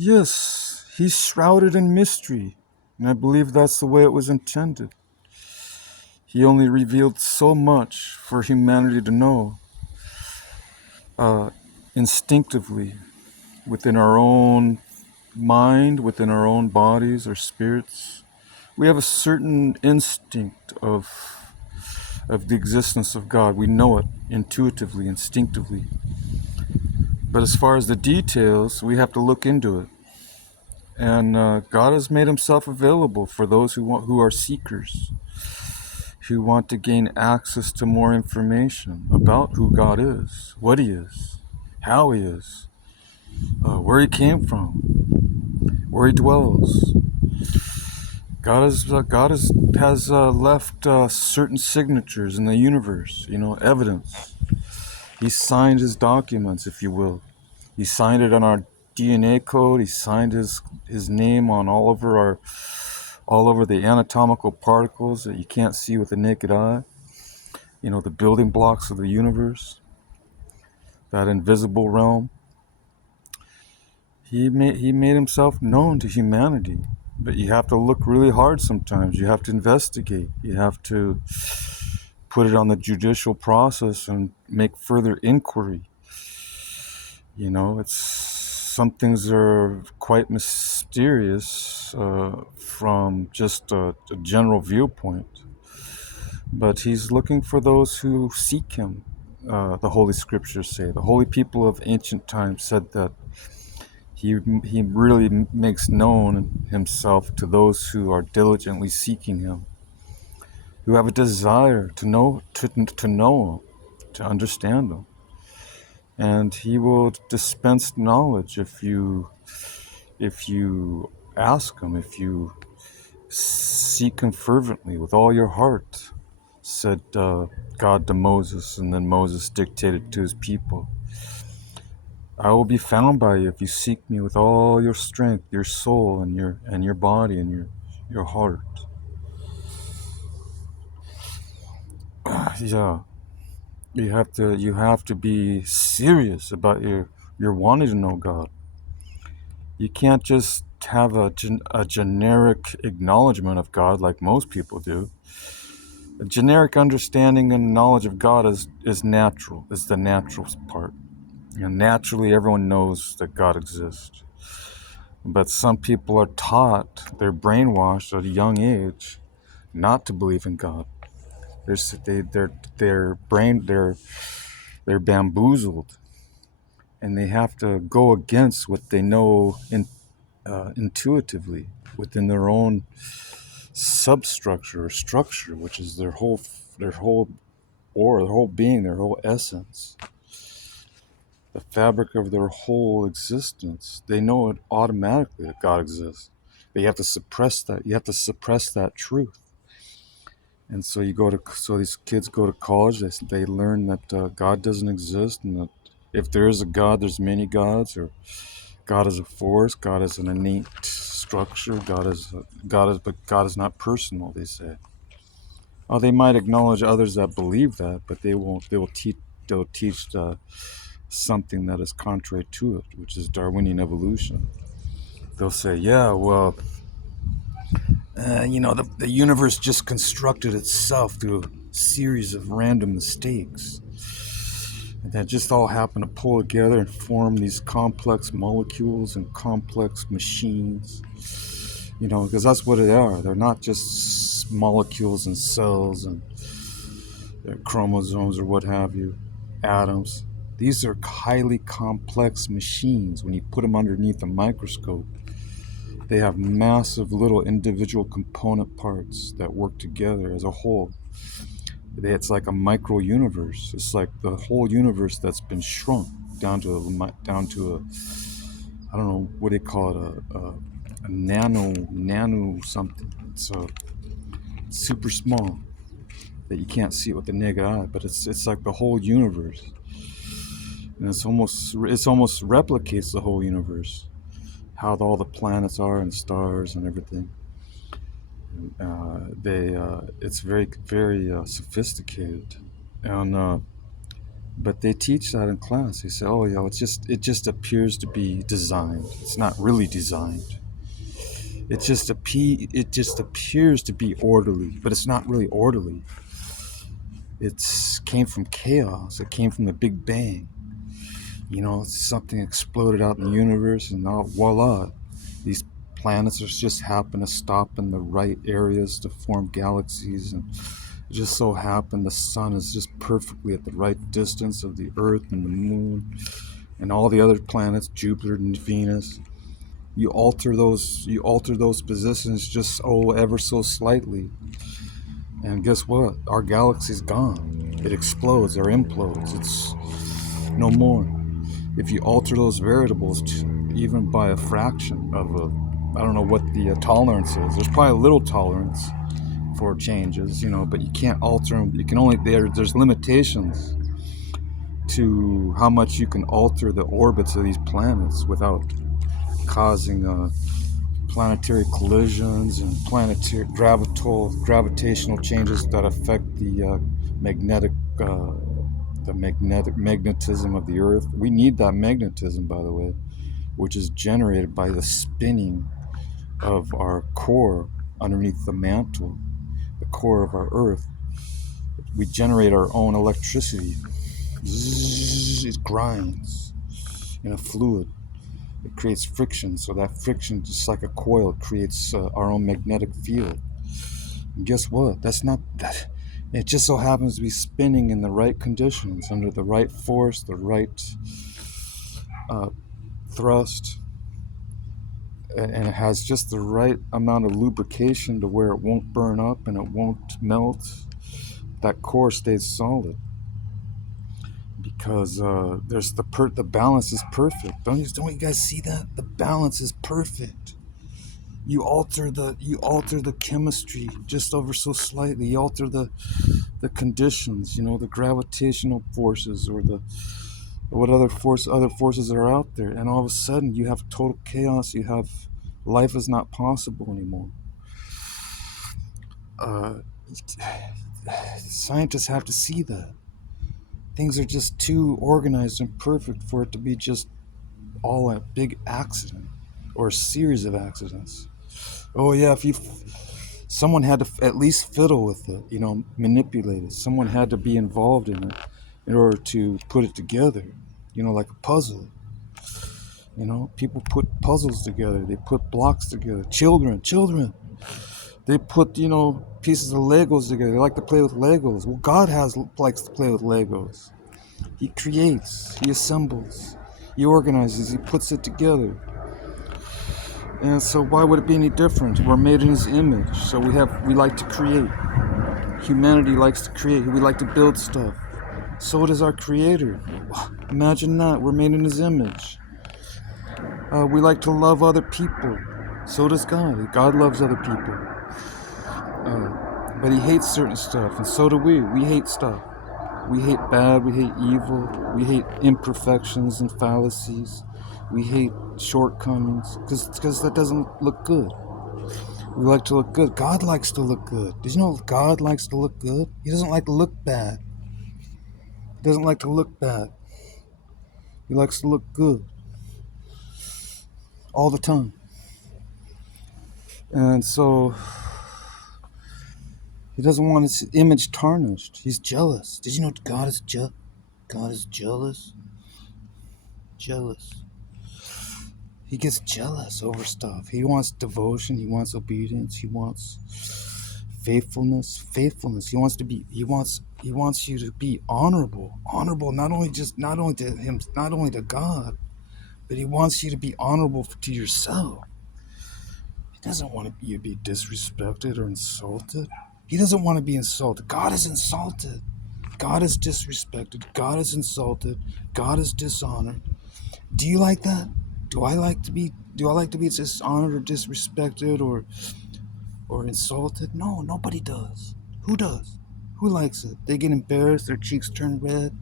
Yes, he's shrouded in mystery, and I believe that's the way it was intended. He only revealed so much for humanity to know uh, instinctively within our own mind, within our own bodies or spirits. We have a certain instinct of the existence of God. We know it intuitively, instinctively. But as far as the details, we have to look into it. And God has made himself available for those who are seekers, who want to gain access to more information about who God is, what he is, how he is, where he came from, where he dwells. God has left certain signatures in the universe, evidence. He signed his documents, if you will. He signed it on our DNA code. He signed his name on all over the anatomical particles that you can't see with the naked eye. The building blocks of the universe, that invisible realm. He made himself known to humanity. But you have to look really hard sometimes. You have to investigate. You have to put it on the judicial process and make further inquiry. It's some things are quite mysterious from just a general viewpoint. But he's looking for those who seek him. The Holy Scriptures say. The holy people of ancient times said that he really makes known himself to those who are diligently seeking him, who have a desire to know him, to understand him. And he will dispense knowledge if you ask him, if you seek him fervently with all your heart, said God to Moses, and then Moses dictated to his people. I will be found by you if you seek me with all your strength, your soul, and your body and your heart. Yeah, you have to be serious about your wanting to know God. You can't just have a generic acknowledgement of God like most people do. A generic understanding and knowledge of God is natural, is the natural part. Naturally, everyone knows that God exists. But some people are taught, they're brainwashed at a young age, not to believe in God. They're bamboozled, and they have to go against what they know intuitively within their own substructure or structure, which is their whole being, their whole essence, the fabric of their whole existence. They know it automatically that God exists, but you have to suppress that. You have to suppress that truth. And so these kids go to college. They learn that God doesn't exist, and that if there is a God, there's many gods, or God is a force. God is an innate structure. But God is not personal. They say. They might acknowledge others that believe that, but they won't. They'll teach something that is contrary to it, which is Darwinian evolution. They'll say, "Yeah, well, the universe just constructed itself through a series of random mistakes. And that just all happened to pull together and form these complex molecules and complex machines. Because that's what they are. They're not just molecules and cells and chromosomes or what have you, atoms. These are highly complex machines. When you put them underneath a microscope, they have massive little individual component parts that work together as a whole. It's like a micro universe. It's like the whole universe that's been shrunk down to a, I don't know what they call it, a nano something. It's super small that you can't see it with the naked eye, but it's like the whole universe, and it's almost replicates the whole universe. How all the planets are and stars and everything. It's very very sophisticated, and But they teach that in class. They say, "Oh, it just appears to be designed. It's not really designed. It just appears to be orderly, but it's not really orderly. It's came from chaos. It came from the Big Bang. Something exploded out in the universe, and now voila, these planets just happen to stop in the right areas to form galaxies, and it just so happened the sun is just perfectly at the right distance of the Earth and the Moon and all the other planets, Jupiter and Venus. You alter those positions just ever so slightly, and guess what? Our galaxy's gone. It explodes or implodes. It's no more. If you alter those variables even by a fraction of I don't know what the tolerance is. There's probably a little tolerance for changes, but you can't alter them. You can only there's limitations to how much you can alter the orbits of these planets without causing planetary collisions and planetary gravitational changes that affect the magnetism of the Earth. We need that magnetism, by the way, which is generated by the spinning of our core underneath the mantle, the core of our Earth. We generate our own electricity. It grinds in a fluid. It creates friction, so that friction, just like a coil, creates our own magnetic field. And guess what? That's not that. It just so happens to be spinning in the right conditions, under the right force, the right thrust, and it has just the right amount of lubrication to where it won't burn up and it won't melt. That core stays solid because there's the balance is perfect. Don't you guys see that? The balance is perfect. You alter the chemistry just ever so slightly. You alter the conditions, the gravitational forces or what other forces are out there, and all of a sudden you have total chaos. You have life is not possible anymore. Scientists have to see that things are just too organized and perfect for it to be just all a big accident or a series of accidents. Oh yeah, someone had to at least fiddle with it, manipulate it. Someone had to be involved in it in order to put it together, like a puzzle. People put puzzles together. They put blocks together. Children, they put, pieces of Legos together. They like to play with Legos. Well, God likes to play with Legos. He creates, he assembles, he organizes, he puts it together. And so why would it be any different? We're made in his image, so we like to create. Humanity likes to create. We like to build stuff. So does our Creator. Imagine that. We're made in his image. We like to love other people. So does God. God loves other people. But he hates certain stuff, and so do we. We hate stuff. We hate bad, we hate evil, we hate imperfections and fallacies. We hate shortcomings, because that doesn't look good. We like to look good. God likes to look good. Did you know God likes to look good? He doesn't like to look bad. He doesn't like to look bad. He likes to look good. All the time. And so he doesn't want his image tarnished. He's jealous. Did you know God is God is jealous? Jealous. He gets jealous over stuff. He wants devotion. He wants obedience. He wants faithfulness. He wants you to be honorable. Honorable not only to him, not only to God, but he wants you to be honorable to yourself. He doesn't want you to be disrespected or insulted. He doesn't want to be insulted. God is insulted. God is disrespected. God is insulted. God is dishonored. Do you like that? Do I like to be dishonored or disrespected or insulted? No, nobody does. Who does? Who likes it? They get embarrassed, their cheeks turn red.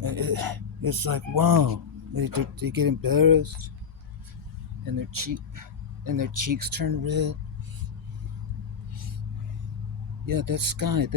It's like, wow. They get embarrassed and their cheeks turn red. Yeah, that's sky.